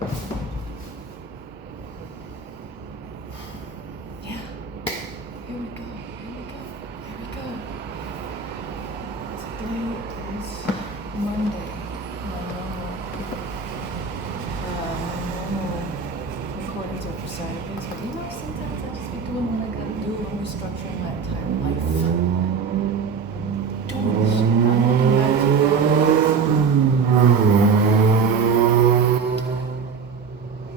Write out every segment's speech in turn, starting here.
Yeah. Here we go. Today is Monday. My normal recordings are for Saturdays. But you know, sometimes I just be doing what I gotta do. I'm restructuring my entire life. Doing this shit.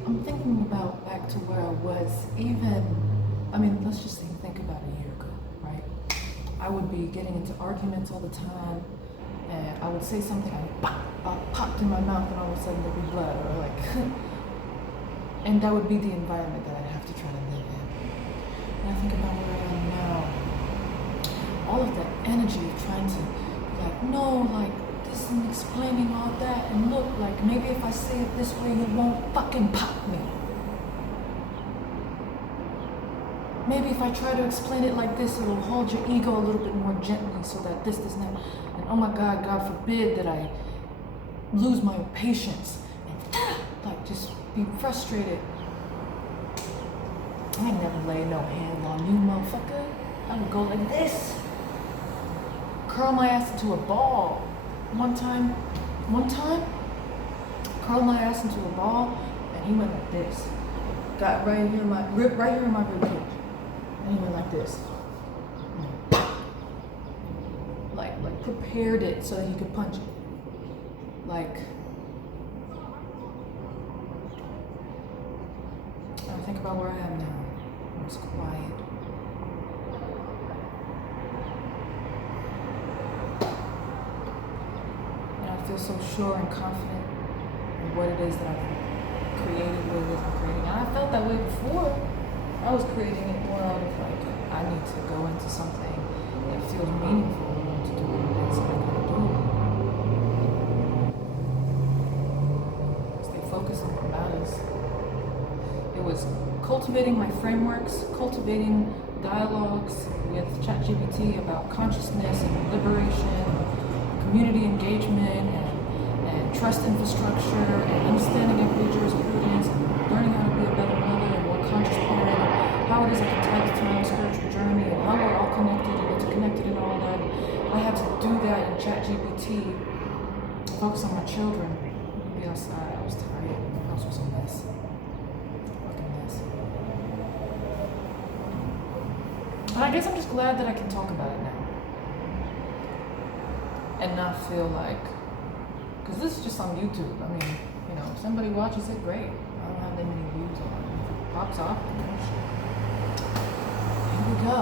I'm thinking about back to where I was let's just think about a year ago, right? I would be getting into arguments all the time, and I would say something, popped in my mouth, and all of a sudden there'd be blood, or like, and that would be the environment that I'd have to try to live in. And I think about where I am now, all of that energy of trying to, this and explaining all that, and look, like, maybe if I say it this way, it won't fucking pop me. Maybe if I try to explain it like this, it'll hold your ego a little bit more gently so that this does not, and oh my God, God forbid that I lose my patience and just be frustrated. I ain't never lay no hand on you, motherfucker. I would go like this. Curl my ass into a ball. One time, curl my ass into a ball, and he went like this. Got right here in my rib cage. And he went like this. Like prepared it so that he could punch it. Like, I think about where I am now. It's quiet. And I feel so sure and confident in what it is that I've created, what it is I'm creating. And I felt that way before. I was creating it more out of like, I need to go into something that feels meaningful to do what it is that I gotta do. Stay focused on what matters. It was cultivating my frameworks, cultivating dialogues with ChatGPT about consciousness and liberation, community engagement, and trust infrastructure, and understanding every jurisprudence, and learning how to be a better mother and more conscious parent. How it is I can tie this to my own spiritual journey, and how we're all connected and interconnected and all that. I had to do that in ChatGPT, focus on my children, be outside. I was tired. My house was a mess. Fucking mess. But I guess I'm just glad that I can talk about it now. And not feel like, because this is just on YouTube. I mean, if somebody watches it, great. I don't have that many views on it. If it pops off, here we go.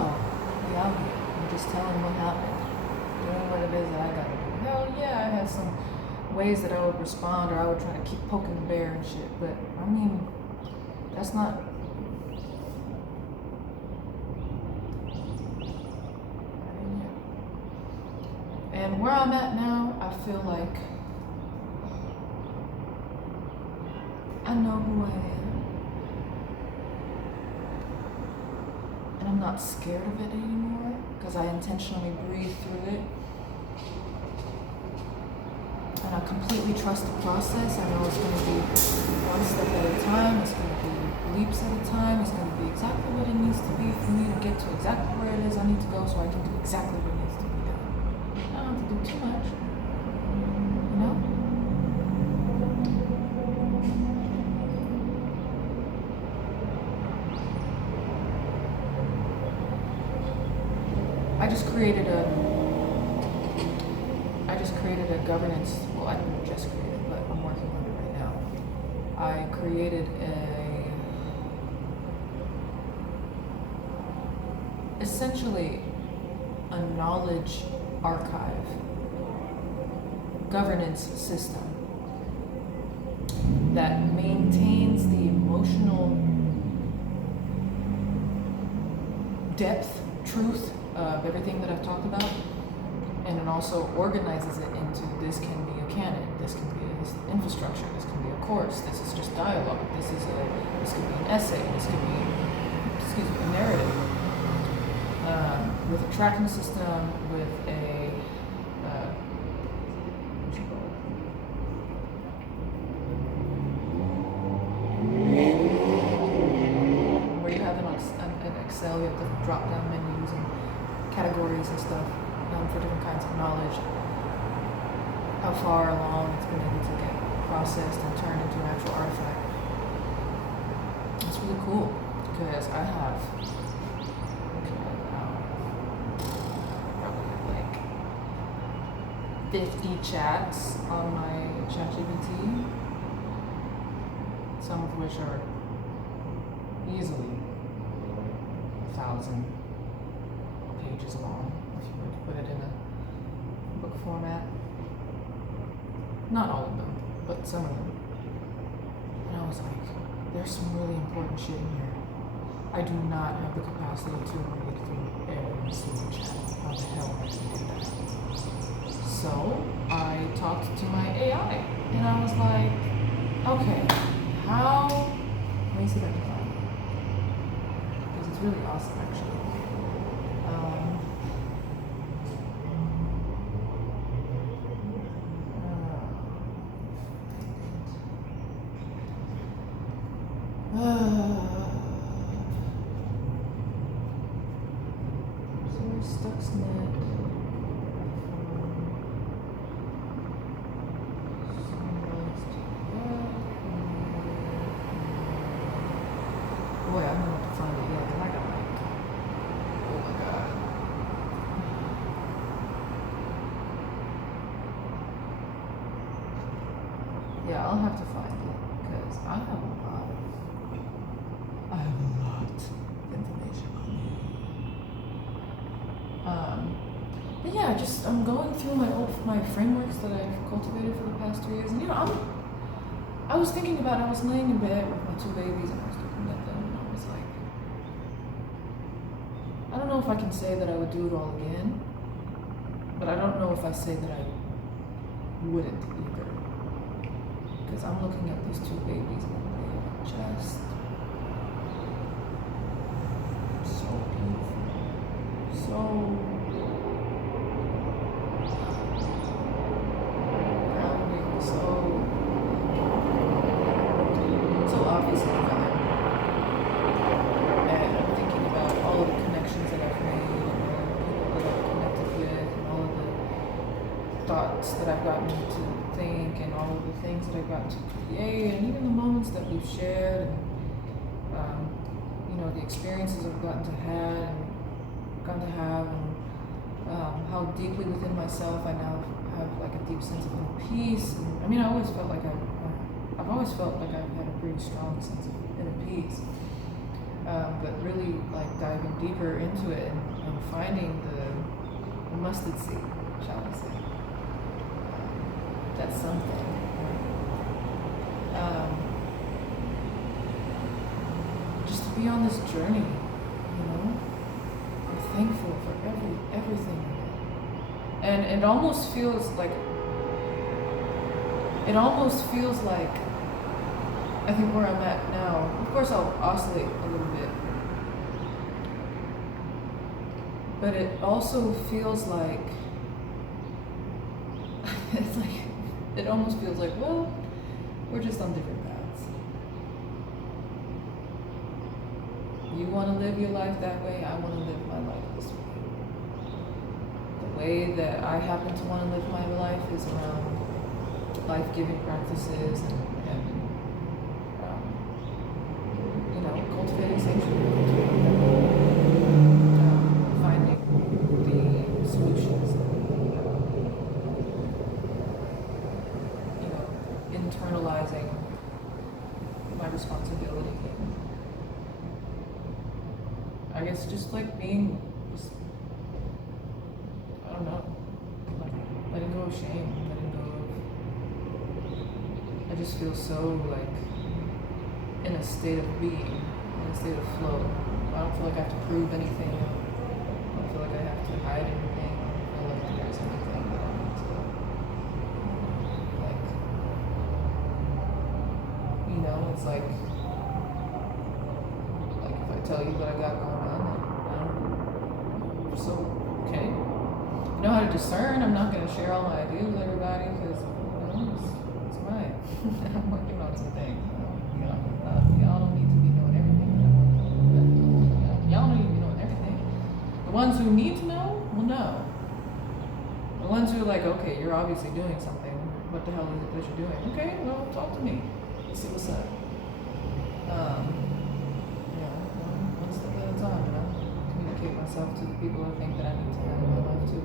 We out here. I'm just telling what happened. Doing what it is that I gotta do. Hell yeah, I had some ways that I would respond, or I would try to keep poking the bear and shit. But I mean, that's not. And where I'm at now, I feel like I know who I am. And I'm not scared of it anymore because I intentionally breathe through it. And I completely trust the process. I know it's going to be one step at a time. It's going to be leaps at a time. It's going to be exactly what it needs to be for me to get to exactly where it is I need to go so I can do exactly what needs to be done. I don't have to do too much. I just created a governance, well, I didn't just create it, but I'm working on it right now. I created essentially a knowledge archive governance system that maintains the emotional depth, truth of everything that I've talked about, and it also organizes it into this can be a canon, this can be an infrastructure, this can be a course, this is just dialogue, this could be an essay, this could be a narrative, with a tracking system, with a Excel, you have the drop down menus and categories and stuff for different kinds of knowledge. How far along it's been able to get processed and turned into an actual artifact. It's really cool because I have probably like 50 chats on my ChatGPT, some of which are easily 1,000 pages long if you were to put it in a book format. Not all of them, but some of them. And I was like, there's some really important shit in here. I do not have the capacity to read through every single chat. How the hell am I going to do that? So I talked to my AI, and I was like, okay, how? Let me see if I can find it. Because it's really awesome, actually. Stuxnet. Boy, I don't know what to find it yet. I got like, oh my god. Yeah, I'll have to find it because I have a lot of information on me. But yeah, I'm going through my frameworks that I've cultivated for the past 2 years, and I was thinking about, I was laying in bed with my 2 babies and I was looking at them and I was like, I don't know if I can say that I would do it all again, but I don't know if I say that I wouldn't either. Because I'm looking at these 2 babies and they're just so beautiful. So grounding, so obviously divine. And I'm thinking about all of the connections that I've made and all the people that I've connected with and all of the thoughts that I've gotten to think and all of the things that I've gotten to create and even the moments that we've shared and the experiences I've gotten to have and how deeply within myself I now have like a deep sense of inner peace. And I mean, I've always felt like I've had a pretty strong sense of inner peace. But really like diving deeper into it and finding the mustard seed, shall we say. That's something. Just to be on this journey, I'm thankful for everything. And it almost feels like I think where I'm at now, of course I'll oscillate a little bit, but it also feels like it almost feels like, well, we're just on different paths. You want to live your life that way, I want to live my life this way. The way that I happen to want to live my life is around life-giving practices and cultivating sanctuary, finding the solutions, internalizing my responsibility. I guess just like being, I don't know, like letting go of shame, I just feel so like in a state of being, in a state of flow. I don't feel like I have to prove anything. I don't feel like I have to hide anything. I don't feel like there's anything that I need to, it's like if I tell you what I got going on, so okay. You know how to discern. I'm not going to share all my ideas with everybody because it's mine. I'm working on some things. Y'all don't need to be knowing everything that I'm working on. Y'all don't need to be who need to know will know. The ones who are like, okay, you're obviously doing something. What the hell is it that you're doing? Okay, well, talk to me. Let's see what's up. One step at a time, communicate myself to the people I think that I need to have in my life too.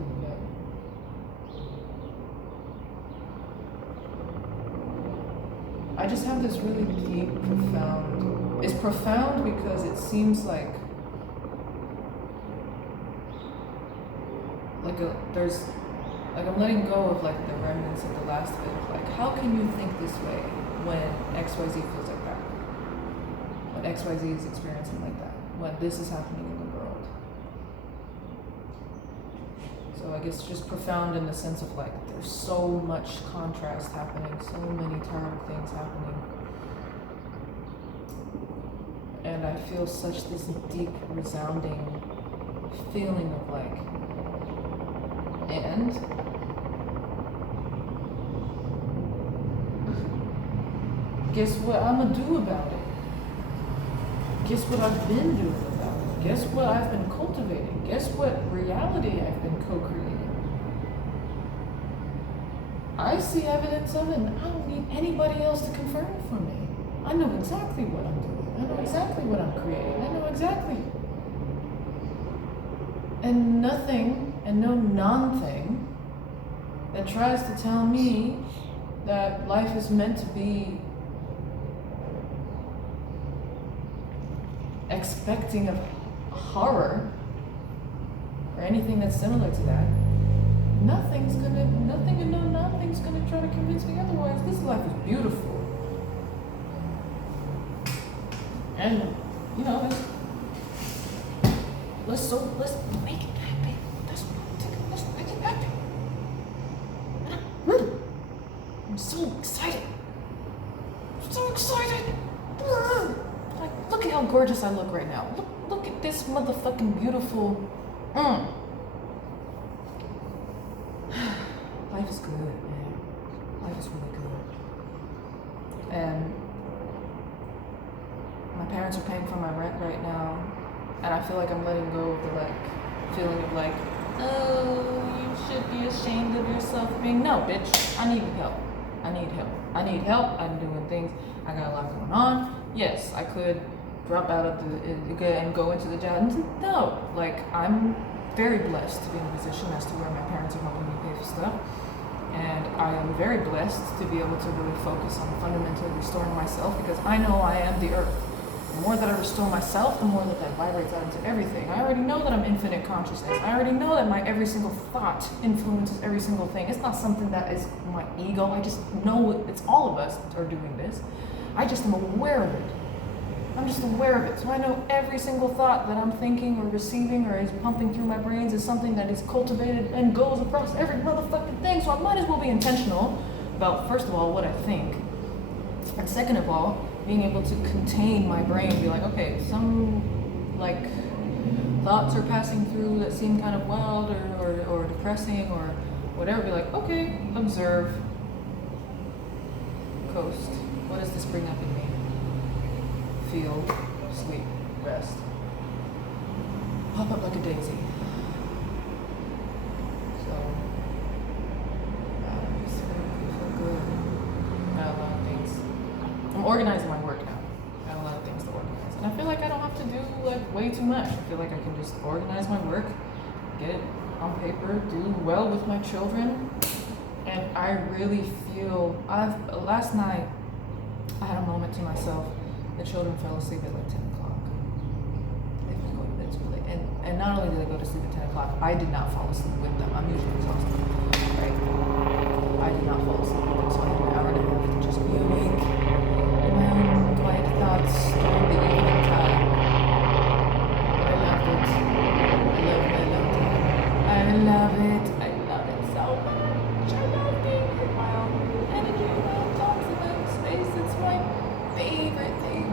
But I just have this really deep, profound. It's profound because it seems like I'm letting go of like the remnants of the last bit of like, how can you think this way when XYZ feels like that? When XYZ is experiencing like that? When this is happening in the world? So I guess just profound in the sense of like, there's so much contrast happening, so many terrible things happening. And I feel such this deep, resounding feeling of like, and guess what I'm gonna do about it? Guess what I've been doing about it? Guess what I've been cultivating? Guess what reality I've been co-creating? I see evidence of it, and I don't need anybody else to confirm it for me. I know exactly what I'm doing. I know exactly what I'm creating. I know exactly. And nothing, and no non-thing that tries to tell me that life is meant to be expecting of horror or anything that's similar to that. Nothing and no nothing's gonna try to convince me otherwise. This life is beautiful. And let's make it happen. Let's make it happen. I'm so excited. I'm so excited. Like, look at how gorgeous I look right now. Look at this motherfucking beautiful. Life is good, man. Life is really good. And my parents are paying for my rent right now, and I feel like I'm letting go of the feeling of like, oh, you should be ashamed of yourself for being. No, bitch, I need help. I need help. I'm doing things. I got a lot going on. Yes, I could drop out of and go into the job. No, I'm very blessed to be in a position as to where my parents are helping me pay for stuff. And I am very blessed to be able to really focus on fundamentally restoring myself, because I know I am the earth. The more that I restore myself, the more that vibrates out into everything. I already know that I'm infinite consciousness. I already know that my every single thought influences every single thing. It's not something that is my ego. I just know it's all of us are doing this. I just am aware of it. I'm just aware of it. So I know every single thought that I'm thinking or receiving or is pumping through my brains is something that is cultivated and goes across every motherfucking thing. So I might as well be intentional about, first of all, what I think. And second of all, being able to contain my brain and be like, okay, some thoughts are passing through that seem kind of wild or depressing or whatever. Be like, okay, observe, coast. What does this bring up in me? Feel, sleep, rest. Pop up like a daisy. So, I feel good. Got a lot of things. I'm organizing my work now. Got a lot of things to organize. And I feel like I don't have to do way too much. I feel like I can just organize my work, get it on paper, do well with my children. And I really feel, last night, I had a moment to myself. The children fell asleep at 10 o'clock. They was going to bed too late. And not only did they go to sleep at 10 o'clock, I did not fall asleep with them. I'm usually exhausted, right? I did not fall asleep with them, so I had an hour and a half to just be awake in my own quiet thoughts during the evening time. But I loved it. I love it. I love it so much. I love being in my own energy, my own thoughts, in my own space. It's my favorite thing.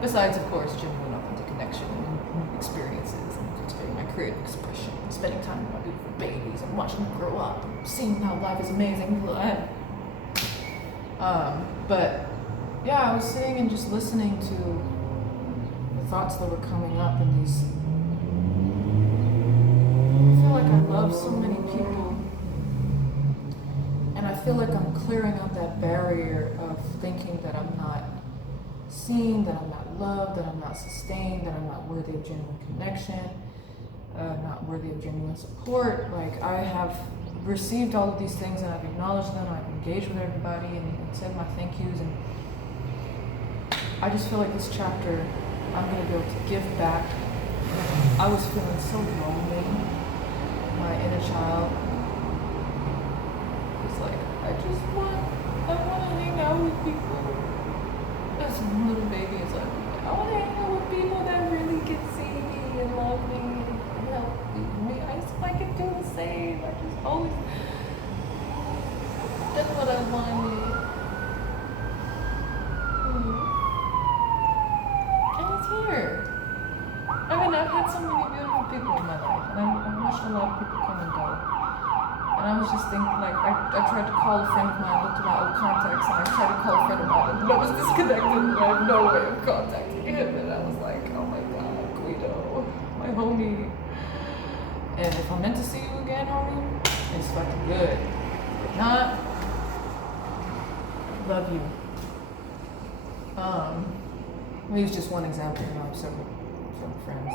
Besides, of course, genuine authentic connection and experiences and cultivating my creative expression, and spending time with my beautiful babies and watching them grow up and seeing how life is amazing. But yeah, I was sitting and just listening to the thoughts that were coming up and these I feel like I love so many people, and I feel like I'm clearing out that barrier of thinking that I'm not seen, that I'm not loved, that I'm not sustained, that I'm not worthy of genuine connection, not worthy of genuine support. Like, I have received all of these things and I've acknowledged them, I've engaged with everybody and said my thank yous, and I just feel like this chapter I'm going to be able to give back. I was feeling so lonely. My inner child was like, I want to hang out with people. As a little baby, it's like, I want to hang out with people that really can see me and love me and help me. I can do the same. I just always done what I wanted. And it's here. I mean, I've had so many beautiful people in my life, and I've watched a lot of people come and go. And I was just thinking, like, I tried to call a friend of mine, looked at my old contacts, and I tried to call a friend of mine, and I was disconnected, and I have no way of contacting him. And I was like, oh my God, Guido, my homie. And if I'm meant to see you again, homie, it's fucking good. If not, love you. He's just one example, you know, I have several friends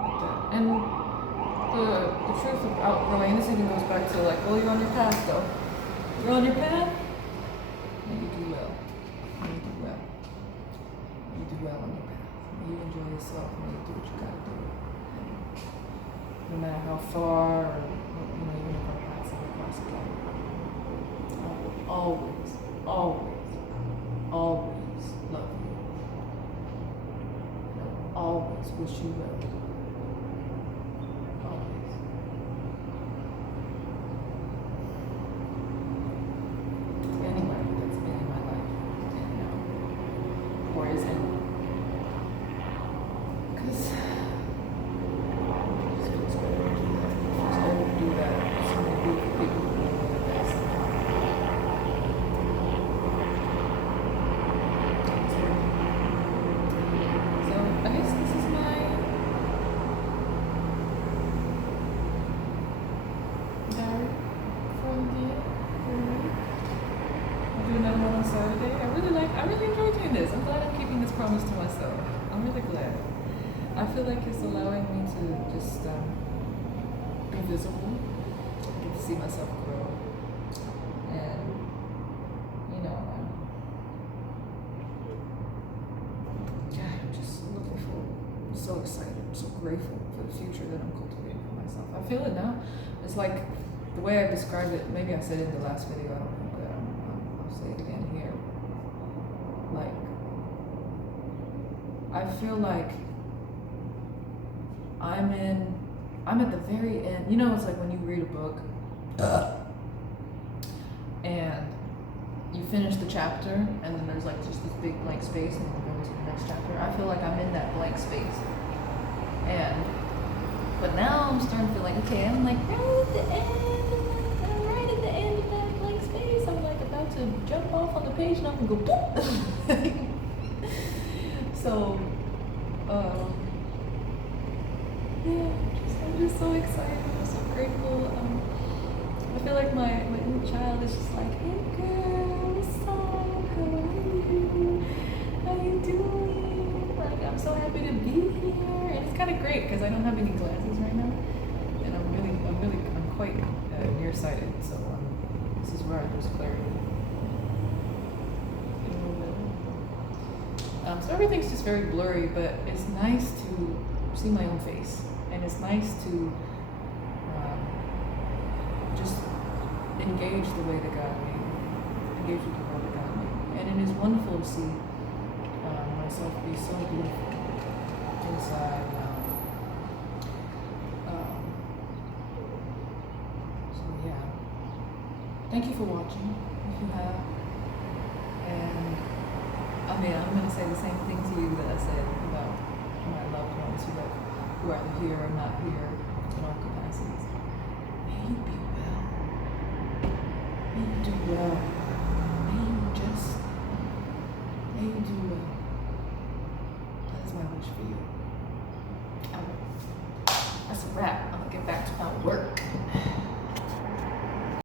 like that. And the truth of outgrowing, this even goes back to like, well, you're on your path though. You're on your path, and you do well. And you do well. You do well on your path. And you enjoy yourself and you do what you gotta do. No matter how far or, you know, even if our paths are across again. I will always, always, always love you. And I will always wish you well. I really enjoy doing this. I'm glad I'm keeping this promise to myself. I'm really glad. I feel like it's allowing me to just be visible. I get to see myself grow. And, you know, I'm just looking forward. I'm so excited. I'm so grateful for the future that I'm cultivating for myself. I feel it now. It's like the way I described it, maybe I said it in the last video, I don't know, but I'll say it again here. Like, I feel like I'm at the very end. You know, it's like when you read a book and you finish the chapter and then there's like just this big blank space and then you go into the next chapter. I feel like I'm in that blank space. But now I'm starting to feel like, okay, I'm like right at the end of that blank space. I'm like about to jump off on the page and I'm gonna go boop. So, I'm just so excited. I'm so grateful. I feel like my inner child is just like, hey girl, what's up? How are you? How you doing? Like, I'm so happy to be here. And it's kind of great because I don't have any glasses right now. And I'm quite nearsighted. So this is where I lose clarity. So everything's just very blurry, but it's nice to see my own face. And it's nice to just engage the way that God made me, engage with the world that God made me. And it is wonderful to see myself be so beautiful inside. So yeah, thank you for watching, if you have. And I mean, I'm going to say the same thing to you that I said about my loved ones who are either here or not here in all capacities. May you be well. May you do well. May you do well. That is my wish for you. I will. That's wrap.